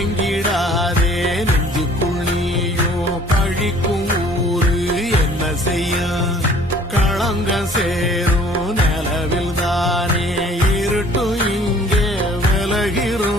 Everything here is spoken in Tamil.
இறங்கிடாதே நெஞ்சுக்குள்ளியும் பழிக்கும் ஊரு என்ன செய்ய களங்க சேரும் நிலவில் தானே இருட்டும் இங்கே விலகிறோம்